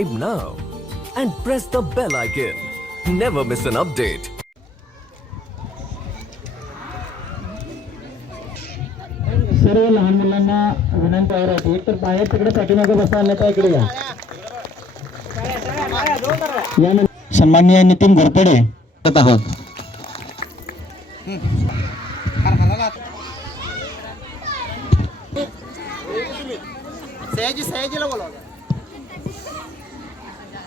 subscribe now and press the bell icon. Never miss an update. सर्व लहान मुलांना विनंती आहे राहते एक तर बाहेर तिकडे पाठीमागे बसायला तर इकडे या. यानंतर सन्माननीय नितीन घोरपडे. करत आहोत. सयाजी सयाजीला बोलावं.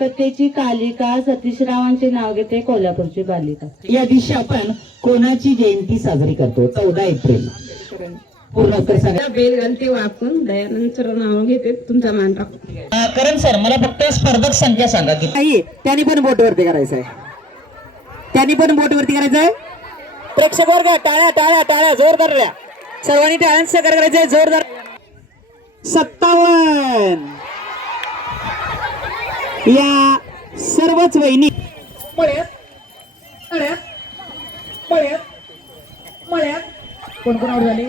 मुम्मादेवी कलकत्त्याची कालिका सतीशरावांचे नाव घेते कोल्हापूरची बालिका. या दिवशी आपण कोणाची जयंती साजरी करतो? चौदा एप्रिल. पूर्ण नाव घेते तुमचा मान राखू अं, करण सर मला फक्त स्पर्धक संख्या सांगा की नाही त्यांनी पण बोट वरती करायचंय. त्यांनी पण बोट वरती करायचंय. प्रेक्षक वर्ग टाळ्या टाळ्या टाळ्या जोरदार सर्वांनी टाळ्यांचं करायचंय जोरदार सत्तावन्न. या सर्वच वहिनी मळ्यात मळ्यात मळ्यात मळ्यात. कोण कोण आउट झाले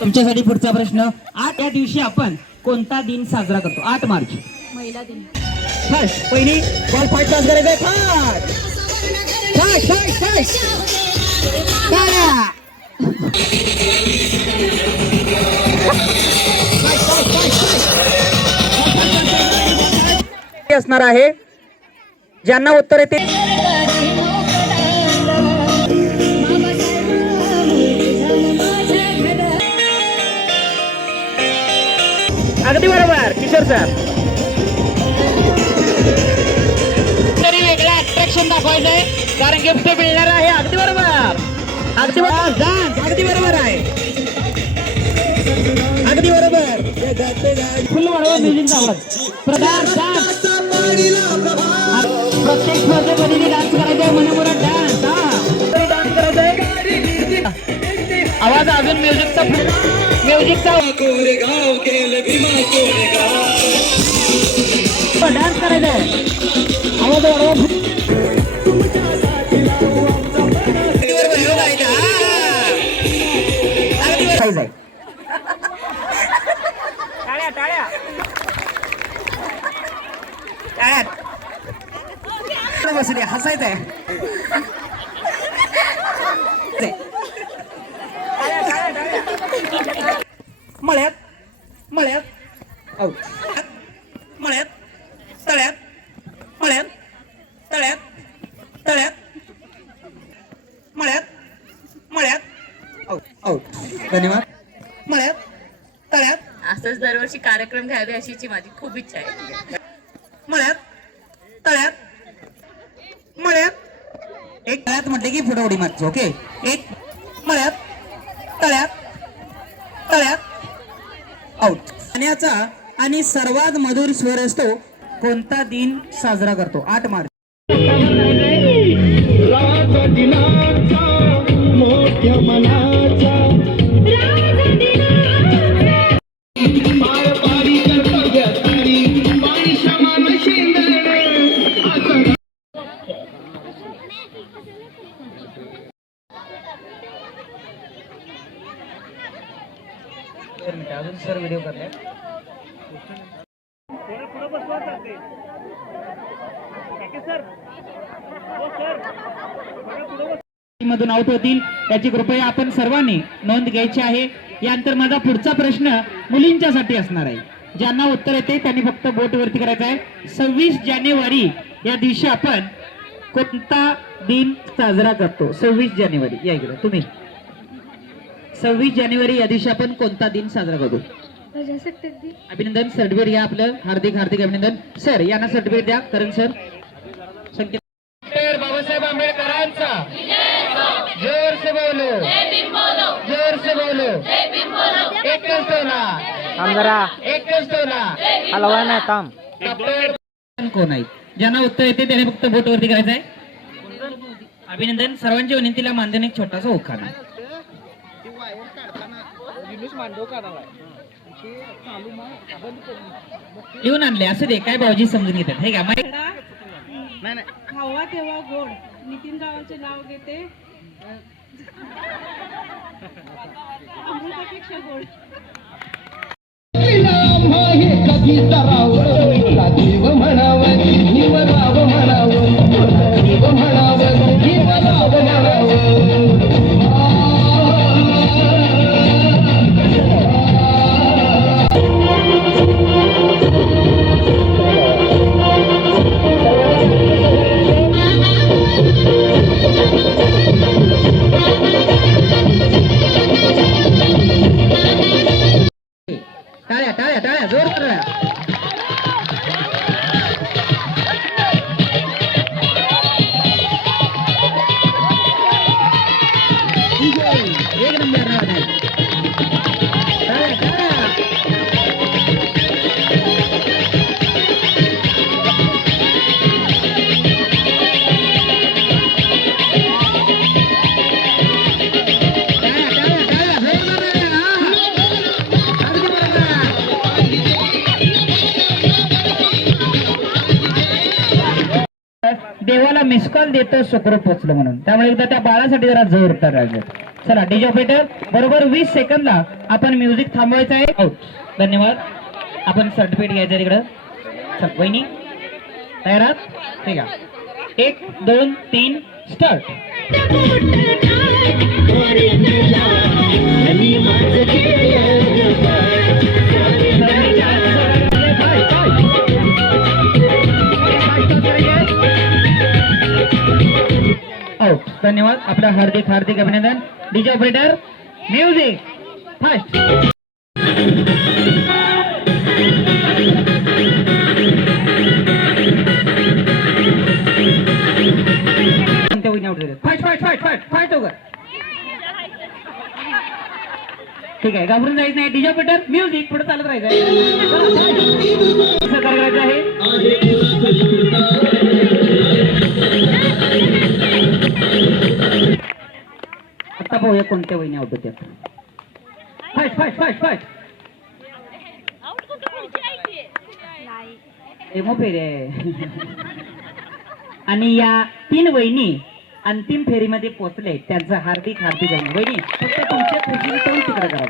तुमच्यासाठी पुढचा प्रश्न आठ या दिवशी आपण कोणता दिन साजरा करतो? आठ मार्च. फाय, पहिली बॉल फाईट पास करायचंय फाय फाय फाय फाय असणार आहे. ज्यांना उत्तर येते अगदी बरोबर किशोर सर. तरी वेगळं अट्रॅक्शन दाखवायचंय कारण गिफ्ट मिळणार आहे. अगदी बरोबर. अगदी बरोबर. अगदी बरोबर आहे. अगदी बरोबर. फुल आवाज प्रधान प्रत्येक स्पर्धेमध्ये डान्स करायचा डान्स हा. डान्स आवाज अजून म्युझिकचा म्युझिकचा डान्स करायचा आहे आवाज वाढवा. तळ्यात तळ्यात मळ्यात मळ्यात. आऊट आऊट धन्यवाद. मळ्यात तळ्यात. असंच दरवर्षी कार्यक्रम घ्यावे अशीची माझी खूप इच्छा आहे. मळ्यात तळ्यात मळ्यात. एक तळ्यात म्हटले की पुढे उडी मारतो ओके? एक. मळ्यात तळ्यात तळ्यात. आउट पाण्याचा आणि सर्वात मधुर स्वर असतो कोणता दिन साजरा करतो? आठ मार्च. मधून आउट होतील याची कृपया आपण सर्वांनी नोंद घ्यायची आहे. यानंतर माझा पुढचा प्रश्न मुलींच्यासाठी असणार आहे. ज्यांना उत्तर येते त्यांनी फक्त बोट वरती करायचं आहे. सव्वीस जानेवारी या दिवशी आपण कोणता दिन साजरा करतो? सव्वीस जानेवारी. या इकडे. तुम्ही. सव्वीस जानेवारी या दिवशी आपण कोणता दिन साजरा करतो? अभिनंदन. सर्टिफिकेट घ्या आपलं. हार्दिक हार्दिक अभिनंदन. सर यांना सर्टिफिकेट द्या. करण सर. संकेत बाबासाहेब आंबेडकरांचा जोर से बोलो जोर से बोलो एकच टोला आमदारा. एकच टोला हलवा नाही थांब. डॉक्टर कोण आहे? ज्यांना उत्तर येते त्याने फक्त बोट वरती करायचं आहे. अभिनंदन. सर्वांच्या विनंतीला मानधन एक छोटासा उखाणा. लिहून आणले असं दे काय भाऊजी समजून घेतात. हे का माहिती खावा तेव्हा गोड. नितीन रावांचे नाव घेते. अमृतापेक्षा गोड. टाळ्या मिस कॉल सुखरूप पोचलं म्हणून. त्यामुळे एकदा त्या बाळासाठी जरा जोर करायचं चला डीजे ऑपरेटर बरोबर वीस सेकंदला आपण म्युझिक थांबवायचं आहे. आउट धन्यवाद. आपण सर्टिफिकेट घ्यायचं तिकडं. चल वहिनी तयार आहात? ठीक आहे. एक दोन तीन स्टार्ट धन्यवाद. आपलं हार्दिक हार्दिक अभिनंदन. डीजे ऑपरेटर म्युझिक फास्ट ठीक आहे घाबरून जायचं नाही. डीजे ऑपरेटर म्युझिक पुढे चालत राहायचं आहे? आता पाहूया कोणत्या वहिनी आउट होत्या fast fast fast fast demo फेरी आहे आणि या तीन वहिनी अंतिम फेरीमध्ये पोहोचले. त्यांचं हार्दिक हार्दिक अभिनंदन. वहिनी फक्त तुमच्या तोंड तिकडे करा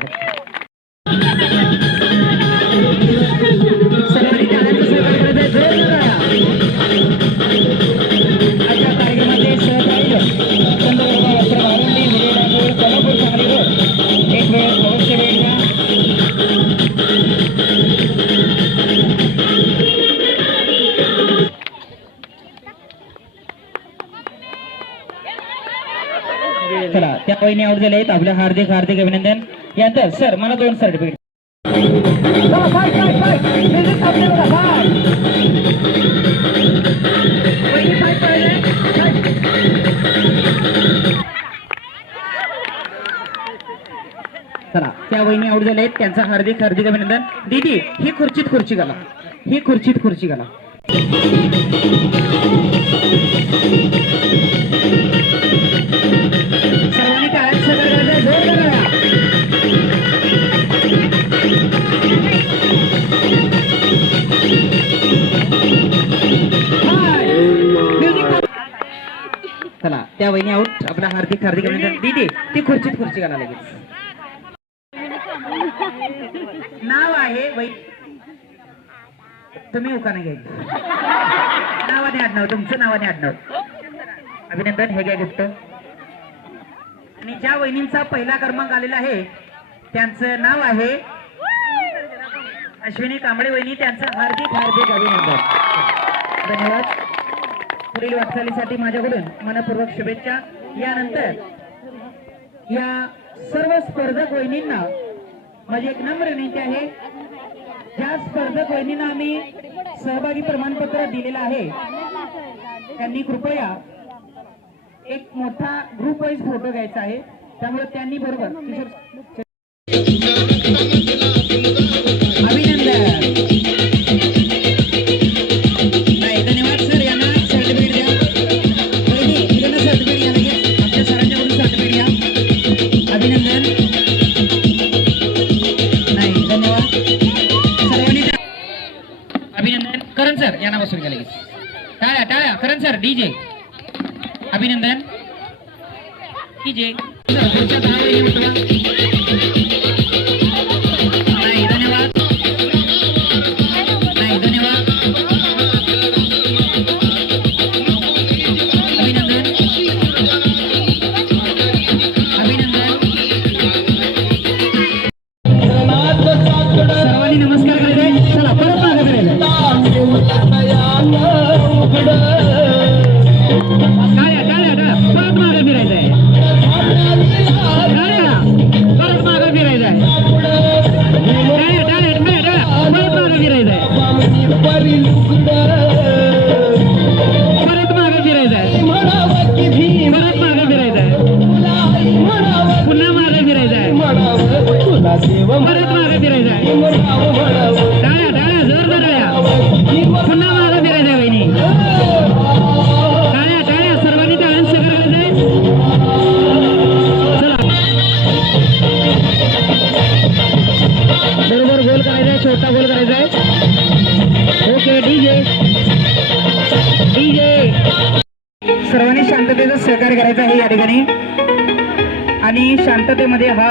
वहिनी आउट झाले आहेत. आपलं हार्दिक हार्दिक अभिनंदन. यानंतर सर मला दोन सर्टिफिकेट चला त्या वहिनी आउट झाले आहेत. त्यांचं हार्दिक हार्दिक अभिनंदन. दीदी ही खुर्चीत खुर्ची घाला. ही खुर्चीत खुर्ची घाला. त्या वहिनी आऊट आपला हार्दिक हार्दिक अभिनंदन. दीदी ती खुर्चीत खुर्ची घाला लगेच. नाव आहे वै तुम्ही उखाणा घ्यायची नावाने आडनाव तुमचं नावाने आडनाव. अभिनंदन हे घ्या गिफ्ट. आणि ज्या वहिनींचा पहिला क्रमांक आलेला आहे त्यांचं नाव आहे अश्विनी कांबळे वहिनी. त्यांचं हार्दिक हार्दिक अभिनंदन. धन्यवाद. पुढील वाटचालीसाठी माझ्याकडून मनपूर्वक शुभेच्छा. यानंतर या सर्व स्पर्धक वहिनींना माझी एक नम्र विनंती आहे. ज्या स्पर्धक वहिनींना आम्ही सहभागी प्रमाणपत्र दिलेलं आहे त्यांनी कृपया एक मोठा ग्रुप वाईज फोटो घ्यायचा आहे. त्यामुळे त्यांनी बरोबर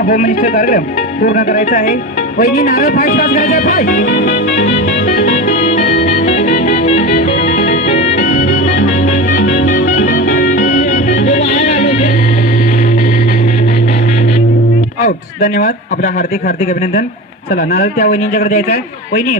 शांततेमध्ये कार्यक्रम पूर्ण करायचा आहे. वहिनी नारळ फास्ट फास्ट करायचा फास्ट. आउट धन्यवाद. आपला हार्दिक हार्दिक अभिनंदन. चला नारळ त्या वहिनींच्याकडे द्यायचा आहे. वहिनी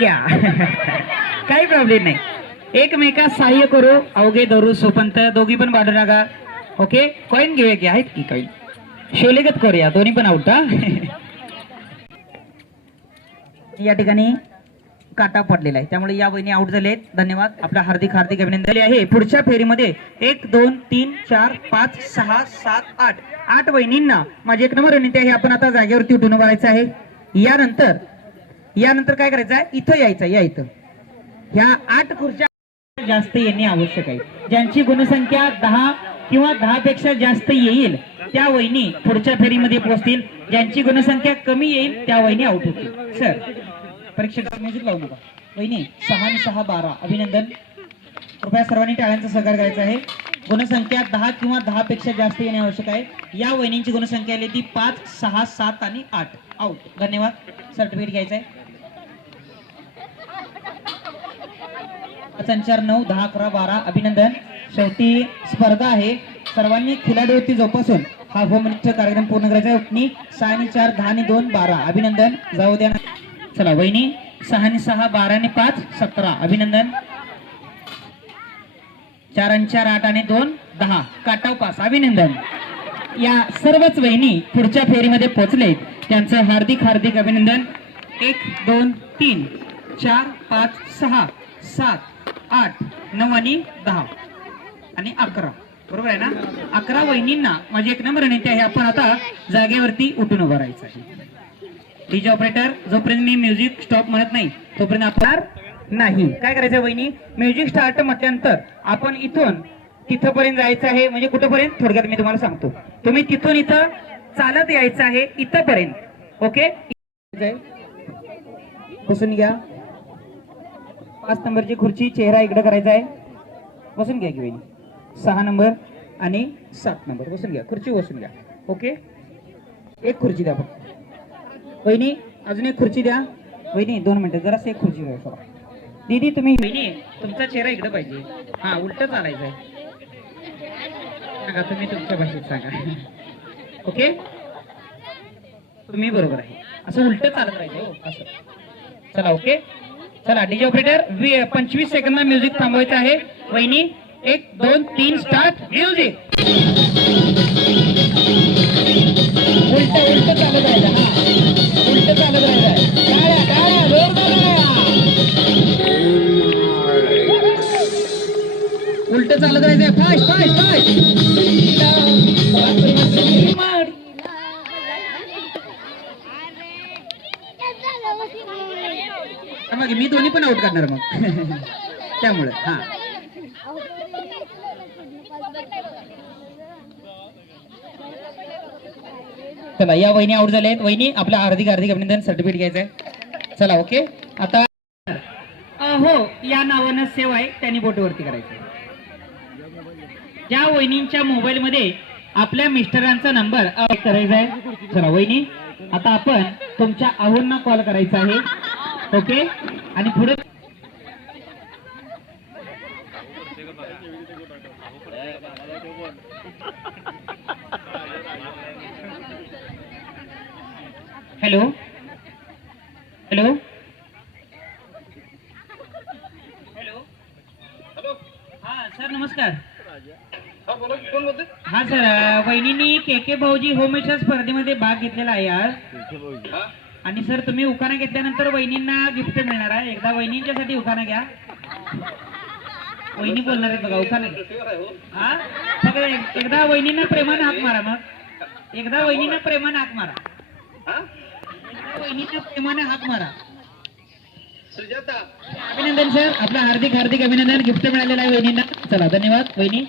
घ्या. काही प्रॉब्लेम नाही. एकमेकास सहाय्य करू अवघे धरू सोपंत. दोघी पण बाजू नका. ओके कॉईन घेऊया की आहेत की कॉईन शोलेगत करूया. दोन्ही पण आउट हा? या ठिकाणी काटा पडलेला आहे. त्यामुळे या वहिनी आउट झाले धन्यवाद. आपला हार्दिक हार्दिक अभिनंदन आहे. पुढच्या फेरीमध्ये एक दोन तीन चार पाच सहा सात आठ. आठ वहिनींना माझी एक नंबर विनंती आहे. आपण आता जागेवरती उठून उभारायचं आहे. यानंतर यानंतर काय करायचं आहे? इथं यायचं या इथं. ह्या आठ खुर्च्या जास्त येणे आवश्यक आहे. ज्यांची गुणसंख्या दहा किंवा दहा पेक्षा जास्त येईल त्या वहिनी पुढच्या फेरीमध्ये पोहोचतील. ज्यांची गुणसंख्या कमी येईल त्या वहिनी आउट होतील. सर परीक्षक म्युझिक लावू नका वहिनी सहा आणि सहा बारा. अभिनंदन. कृपया सर्वांनी टाळ्यांचा सहकार करायचा आहे. गुणसंख्या दहा किंवा दहा पेक्षा जास्त येणे आवश्यक आहे. या वहिनींची गुणसंख्या आली ती पाच सहा सात आणि आठ. आउट धन्यवाद. सर्टिफिकेट घ्यायचं आहे. संचार नऊ दहा अकरा बारा. अभिनंदन. शेवटी स्पर्धा आहे. सर्वांनी खिलाडूवरती जोपासून हा होमनिष्ठ कार्यक्रम पूर्ण करायचा आहे. उठणी सहा आणि चार दहा आणि दोन बारा. अभिनंदन. जाऊ द्या. चला वहिनी. सहा आणि सहा बारा आणि पाच सतरा. अभिनंदन. चार आणि चार आठ आणि दोन दहा. काटाव पास. अभिनंदन. या सर्वच वहिनी पुढच्या फेरीमध्ये पोहोचले. त्यांचं हार्दिक हार्दिक अभिनंदन. एक दोन तीन. चार पाच सहा. सात. आठ नऊ आणि दहा. आणि अकरा. बरोबर आहे ना? अकरा वहिनींना माझी एक नंबर विनंती आहे आपण आता जागेवरती उठून उभं राहायचं आहे. डीजे ऑपरेटर जोपर्यंत मी म्युझिक स्टॉप म्हणत नाही तोपर्यंत आपण नाही. काय करायचं वहिनी? म्युझिक स्टार्ट म्हटल्यानंतर आपण इथून तिथपर्यंत जायचं आहे. म्हणजे कुठंपर्यंत? थोडक्यात मी तुम्हाला सांगतो. तुम्ही तिथून इथं चालत यायचं आहे इथपर्यंत. ओके बसून घ्या. पाच नंबरची खुर्ची चेहरा इकडं करायचा आहे. बसून घ्या की वहिनी सहा नंबर आणि सात नंबर. बसून घ्या. खुर्ची बसून घ्या. ओके? एक खुर्ची द्या फक्त. वहिनी अजून एक खुर्ची द्या. वहिनी दोन मिनिटं. जरासं एक खुर्ची द्या सोडा दीदी तुम्ही वहिनी तुमचा चेहरा इकडं पाहिजे. हा उलट चालायचं आहे. सांगा तुम्ही तुमच्या भाषेत सांगा. ओके? तुम्ही बरोबर आहे. असं उलट चालत राहायचं हो असं. चला ओके? चला डीजे ऑपरेटर पंचवीस सेकंद म्युझिक थांबवायचं आहे. वहिनी एक दोन तीन स्टार्ट म्युझिक उलट उलट चालत राहिलं हा. उलट चालत राहिलं टाळ्या टाळ्या जोरदार उलट चालत राहायचंय फास्ट फास्ट फास्ट. मग मी दोन्ही पण आउट करणार मग. त्यामुळे हा. चला या वहिनी आउट झाल्या आहेत वहिनी आपल्या हार्दिक हार्दिक अभिनंदन सर्टिफिकेट घ्यायचंय. चला ओके आता हो या नावानं सेव आहे. त्यांनी बोटवरती करायचं ज्या वहिनींच्या मोबाईल मध्ये आपल्या मिस्टरांचा नंबर करायचा आहे चला वहिनी आता आपण तुमच्या आहोंना कॉल करायचा आहे. ओके? आणि पुढे हॅलो हॅलो हॅलो हा सर नमस्कार. हा सर अं, वहिनींनी के के भाऊजी होम या स्पर्धेमध्ये भाग घेतलेला आहे आज. आणि सर तुम्ही उखाणा घेतल्यानंतर वहिनींना गिफ्ट मिळणार आहे. एकदा वहिनींच्यासाठी उखाणा घ्या. वहिनी बोलणार आहेत बघा उखाणा हा? फक्त एक- एकदा वहिनींना प्रेमाने हाक मारा मग. एकदा वहिनींना प्रेमाने हाक मारा. एकदा वहिनींना प्रेमाने हाक मारा. अभिनंदन सर. आपलं हार्दिक हार्दिक अभिनंदन. गिफ्ट मिळालेलं आहे वहिनींना. चला धन्यवाद. वहिनी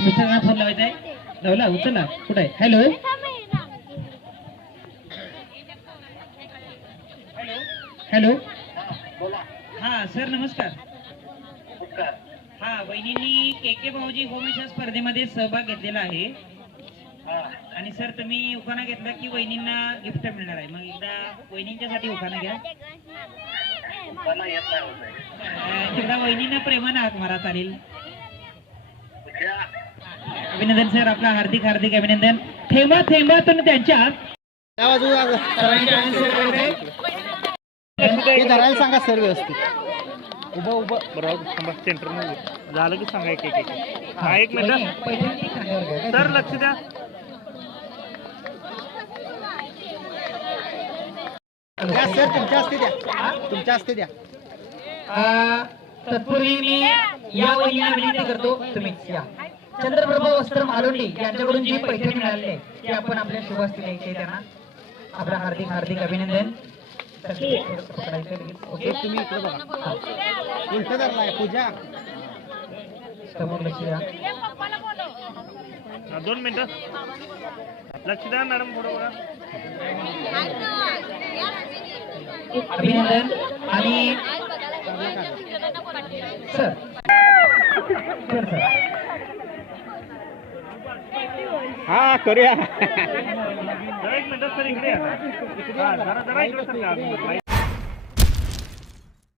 मिस्टरांना फोन लावायचा आहे. लावला उचला कुठे आहे? Hello hello. हा सर नमस्कार. हा वहिनींनी के के भाऊजी होमेशा स्पर्धेमध्ये सहभाग घेतलेला आहे. आणि सर तुम्ही उखाणा घेतला की वहिनींना गिफ्ट मिळणार आहे. मग एकदा वहिनींच्यासाठी उखाणा घ्या. एकदा वहिनींना प्रेमानं हाक मारा चालेल. अभिनंदन सर. आपलं हार्दिक हार्दिक अभिनंदन. थेंबा थेंबातून त्यांच्या करायचे. धरायला सांगा सर व्यवस्थित. उभं उभं. बरोबर थांबा सेंटरमध्ये. झालं की सांगा एक एक एक हा एक वहिनी, मिनिट सर लक्ष द्या. सर तुमच्या हस्ते द्या. तुमच्या हस्ते द्या. तत्पूर्वी मी या वहिनीला विनंती करतो तुम्ही या. चंद्रप्रभा वस्त्र मालोंडी यांच्याकडून जी पैठणी मिळाली आहे ती आपण आपल्या शुभ हस्ते द्यायची आहे त्यांना. आपलं हार्दिक हार्दिक अभिनंदन. ओके तुम्ही इकडे बघा उलट धरलाय पूजा समोर लक्ष द्या दोन मिनिटं. लक्ष द्या मॅडम पुढे बघा. अभिनंदन. आणि सर सर सर. हा करूया.